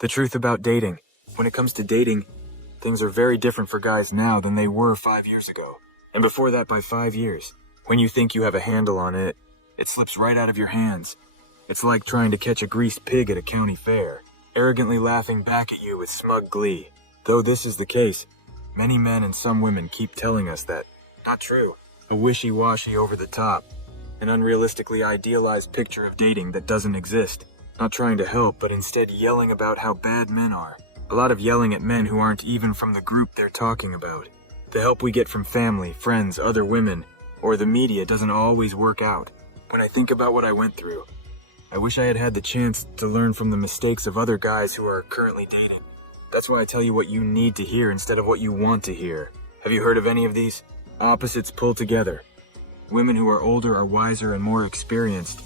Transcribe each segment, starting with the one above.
The truth about dating. When it comes to dating, things are very different for guys now than they were 5 years ago. And before that by 5 years. When you think you have a handle on it, it slips right out of your hands. It's like trying to catch a greased pig at a county fair, arrogantly laughing back at you with smug glee. Though this is the case, many men and some women keep telling us that. Not true. A wishy-washy, over-the-top, an unrealistically idealized picture of dating that doesn't exist. Not trying to help, but instead yelling about how bad men are. A lot of yelling at men who aren't even from the group they're talking about. The help we get from family, friends, other women, or the media doesn't always work out. When I think about what I went through, I wish I had had the chance to learn from the mistakes of other guys who are currently dating. That's why I tell you what you need to hear instead of what you want to hear. Have you heard of any of these? Opposites pull together. Women who are older are wiser and more experienced.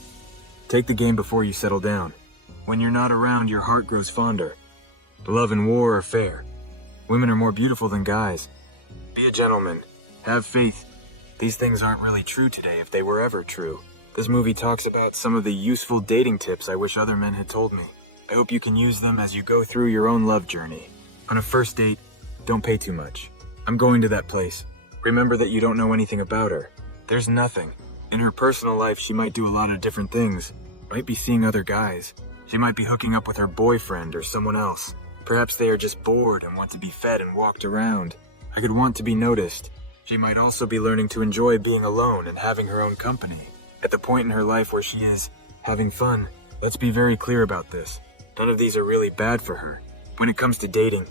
Take the game before you settle down. When you're not around, your heart grows fonder. Love and war are fair. Women are more beautiful than guys. Be a gentleman. Have faith. These things aren't really true today if they were ever true. This movie talks about some of the useful dating tips I wish other men had told me. I hope you can use them as you go through your own love journey. On a first date, don't pay too much. I'm going to that place. Remember that you don't know anything about her. There's nothing. In her personal life, she might do a lot of different things. Might be seeing other guys. She might be hooking up with her boyfriend or someone else. Perhaps they are just bored and want to be fed and walked around. I could want to be noticed. She might also be learning to enjoy being alone and having her own company. At the point in her life where she is having fun, let's be very clear about this. None of these are really bad for her. When it comes to dating,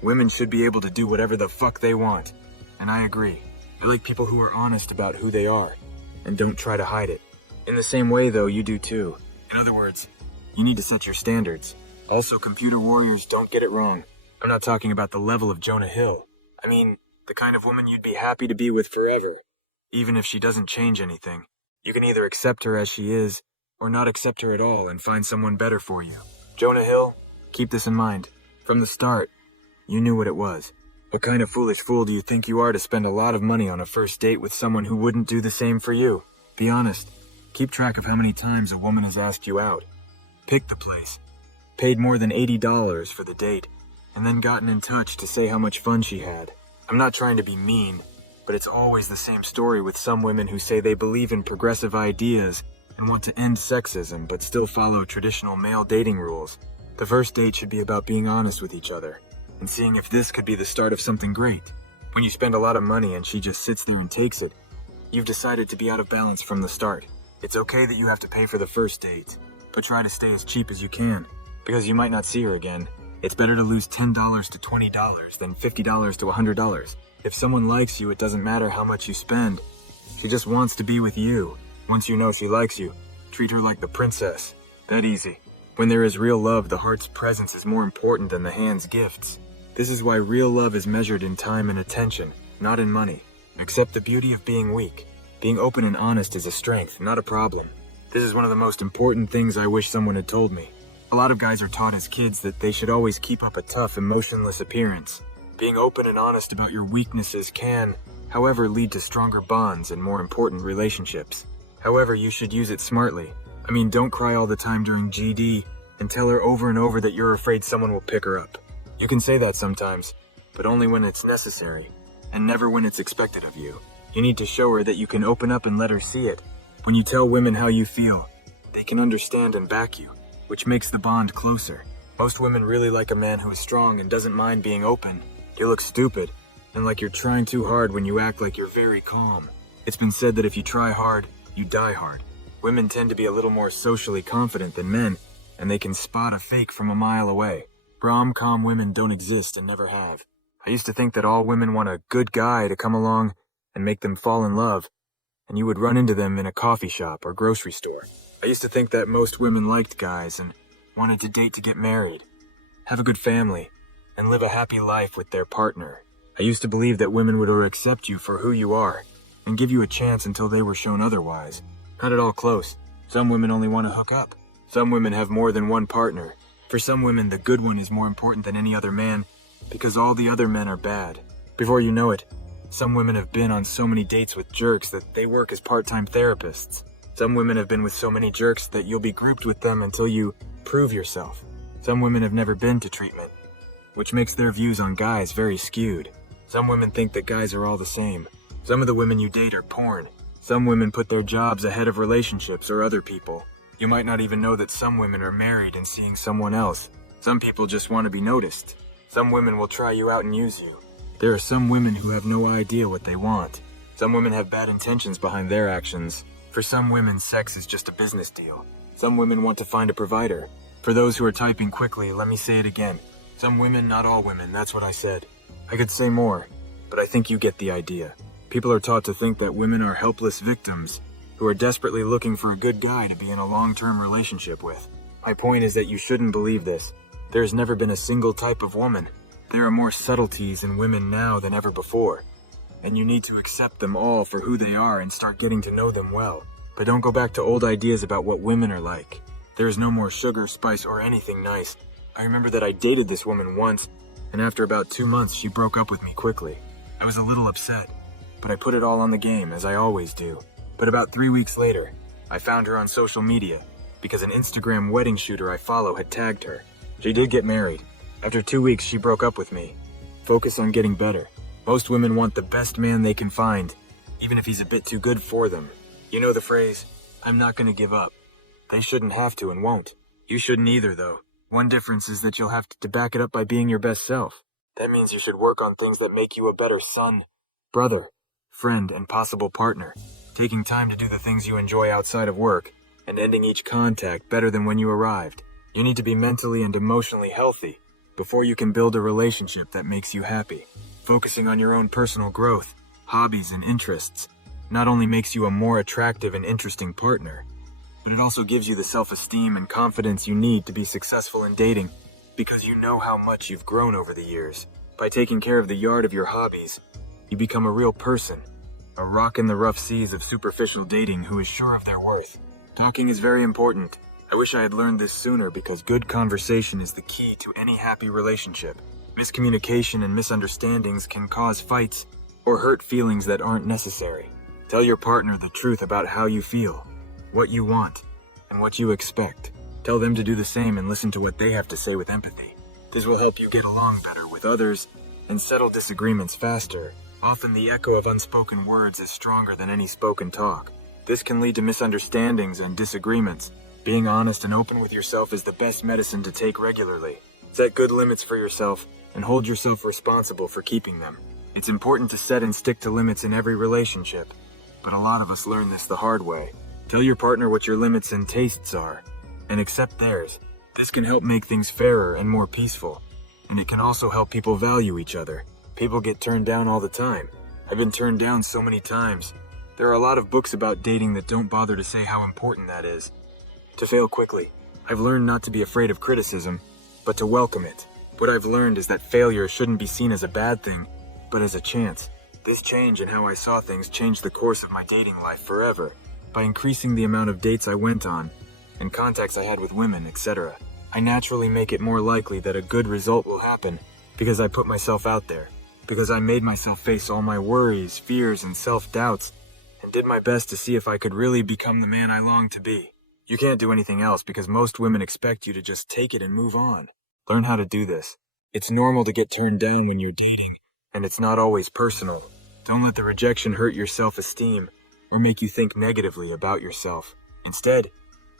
women should be able to do whatever the fuck they want. And I agree. I like people who are honest about who they are and don't try to hide it. In the same way, though, you do too. In other words, you need to set your standards. Also, computer warriors, don't get it wrong. I'm not talking about the level of Jonah Hill. I mean, the kind of woman you'd be happy to be with forever. Even if she doesn't change anything. You can either accept her as she is, or not accept her at all and find someone better for you. Jonah Hill, keep this in mind. From the start, you knew what it was. What kind of foolish fool do you think you are to spend a lot of money on a first date with someone who wouldn't do the same for you? Be honest. Keep track of how many times a woman has asked you out. Pick the place. Paid more than $80 for the date, and then gotten in touch to say how much fun she had. I'm not trying to be mean, but it's always the same story with some women who say they believe in progressive ideas and want to end sexism but still follow traditional male dating rules. The first date should be about being honest with each other and seeing if this could be the start of something great. When you spend a lot of money and she just sits there and takes it, you've decided to be out of balance from the start. It's okay that you have to pay for the first date, but try to stay as cheap as you can, because you might not see her again. It's better to lose $10 to $20 than $50 to $100. If someone likes you, it doesn't matter how much you spend. She just wants to be with you. Once you know she likes you, treat her like the princess. That easy. When there is real love, the heart's presence is more important than the hand's gifts. This is why real love is measured in time and attention, not in money. Accept the beauty of being weak. Being open and honest is a strength, not a problem. This is one of the most important things I wish someone had told me. A lot of guys are taught as kids that they should always keep up a tough, emotionless appearance. Being open and honest about your weaknesses can, however, lead to stronger bonds and more important relationships. However, you should use it smartly. I mean, don't cry all the time during GD and tell her over and over that you're afraid someone will pick her up. You can say that sometimes, but only when it's necessary, and never when it's expected of you. You need to show her that you can open up and let her see it. When you tell women how you feel, they can understand and back you, which makes the bond closer. Most women really like a man who is strong and doesn't mind being open. You look stupid, and like you're trying too hard when you act like you're very calm. It's been said that if you try hard, you die hard. Women tend to be a little more socially confident than men, and they can spot a fake from a mile away. Rom-com women don't exist and never have. I used to think that all women want a good guy to come along and make them fall in love, and you would run into them in a coffee shop or grocery store. I used to think that most women liked guys and wanted to date to get married, have a good family, and live a happy life with their partner. I used to believe that women would accept you for who you are and give you a chance until they were shown otherwise. Not at all close. Some women only want to hook up. Some women have more than one partner. For some women, the good one is more important than any other man because all the other men are bad. Before you know it, some women have been on so many dates with jerks that they work as part-time therapists. Some women have been with so many jerks that you'll be grouped with them until you prove yourself. Some women have never been to treatment, which makes their views on guys very skewed. Some women think that guys are all the same. Some of the women you date are porn. Some women put their jobs ahead of relationships or other people. You might not even know that some women are married and seeing someone else. Some people just want to be noticed. Some women will try you out and use you. There are some women who have no idea what they want. Some women have bad intentions behind their actions. For some women, sex is just a business deal. Some women want to find a provider. For those who are typing quickly, let me say it again. Some women, not all women, that's what I said. I could say more, but I think you get the idea. People are taught to think that women are helpless victims who are desperately looking for a good guy to be in a long-term relationship with. My point is that you shouldn't believe this. There has never been a single type of woman. There are more subtleties in women now than ever before, and you need to accept them all for who they are and start getting to know them well. But don't go back to old ideas about what women are like. There is no more sugar, spice, or anything nice. I remember that I dated this woman once, and after about 2 months, she broke up with me quickly. I was a little upset, but I put it all on the game, as I always do. But about 3 weeks later, I found her on social media, because an Instagram wedding shooter I follow had tagged her. She did get married. After 2 weeks, she broke up with me. Focus on getting better. Most women want the best man they can find, even if he's a bit too good for them. You know the phrase, I'm not gonna give up. They shouldn't have to and won't. You shouldn't either, though. One difference is that you'll have to back it up by being your best self. That means you should work on things that make you a better son, brother, friend, and possible partner. Taking time to do the things you enjoy outside of work, and ending each contact better than when you arrived. You need to be mentally and emotionally healthy before you can build a relationship that makes you happy. Focusing on your own personal growth, hobbies, and interests not only makes you a more attractive and interesting partner, but it also gives you the self-esteem and confidence you need to be successful in dating, because you know how much you've grown over the years. By taking care of the yard of your hobbies, you become a real person, a rock in the rough seas of superficial dating who is sure of their worth. Talking is very important. I wish I had learned this sooner, because good conversation is the key to any happy relationship. Miscommunication and misunderstandings can cause fights or hurt feelings that aren't necessary. Tell your partner the truth about how you feel, what you want, and what you expect. Tell them to do the same and listen to what they have to say with empathy. This will help you get along better with others and settle disagreements faster. Often the echo of unspoken words is stronger than any spoken talk. This can lead to misunderstandings and disagreements. Being honest and open with yourself is the best medicine to take regularly. Set good limits for yourself and hold yourself responsible for keeping them. It's important to set and stick to limits in every relationship, but a lot of us learn this the hard way. Tell your partner what your limits and tastes are, and accept theirs. This can help make things fairer and more peaceful, and it can also help people value each other. People get turned down all the time. I've been turned down so many times. There are a lot of books about dating that don't bother to say how important that is. To fail quickly. I've learned not to be afraid of criticism, but to welcome it. What I've learned is that failure shouldn't be seen as a bad thing, but as a chance. This change in how I saw things changed the course of my dating life forever, by increasing the amount of dates I went on, and contacts I had with women, etc. I naturally make it more likely that a good result will happen, because I put myself out there, because I made myself face all my worries, fears, and self-doubts, and did my best to see if I could really become the man I longed to be. You can't do anything else, because most women expect you to just take it and move on. Learn how to do this. It's normal to get turned down when you're dating, and it's not always personal. Don't let the rejection hurt your self-esteem or make you think negatively about yourself. Instead,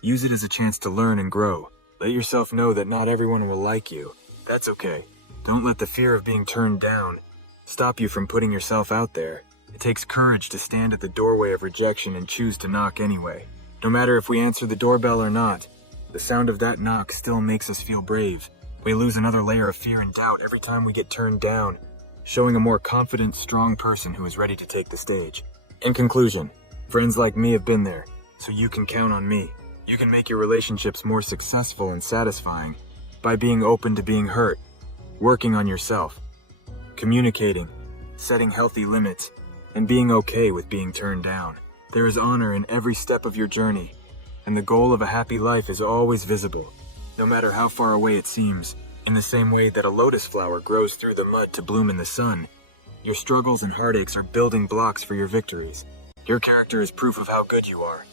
use it as a chance to learn and grow. Let yourself know that not everyone will like you. That's okay. Don't let the fear of being turned down stop you from putting yourself out there. It takes courage to stand at the doorway of rejection and choose to knock anyway. No matter if we answer the doorbell or not, the sound of that knock still makes us feel brave. We lose another layer of fear and doubt every time we get turned down, showing a more confident, strong person who is ready to take the stage. In conclusion, friends like me have been there, so you can count on me. You can make your relationships more successful and satisfying by being open to being hurt, working on yourself, communicating, setting healthy limits, and being okay with being turned down. There is honor in every step of your journey, and the goal of a happy life is always visible, no matter how far away it seems. In the same way that a lotus flower grows through the mud to bloom in the sun, your struggles and heartaches are building blocks for your victories. Your character is proof of how good you are,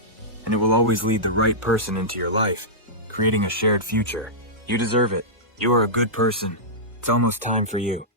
and it will always lead the right person into your life, creating a shared future. You deserve it. You are a good person. It's almost time for you.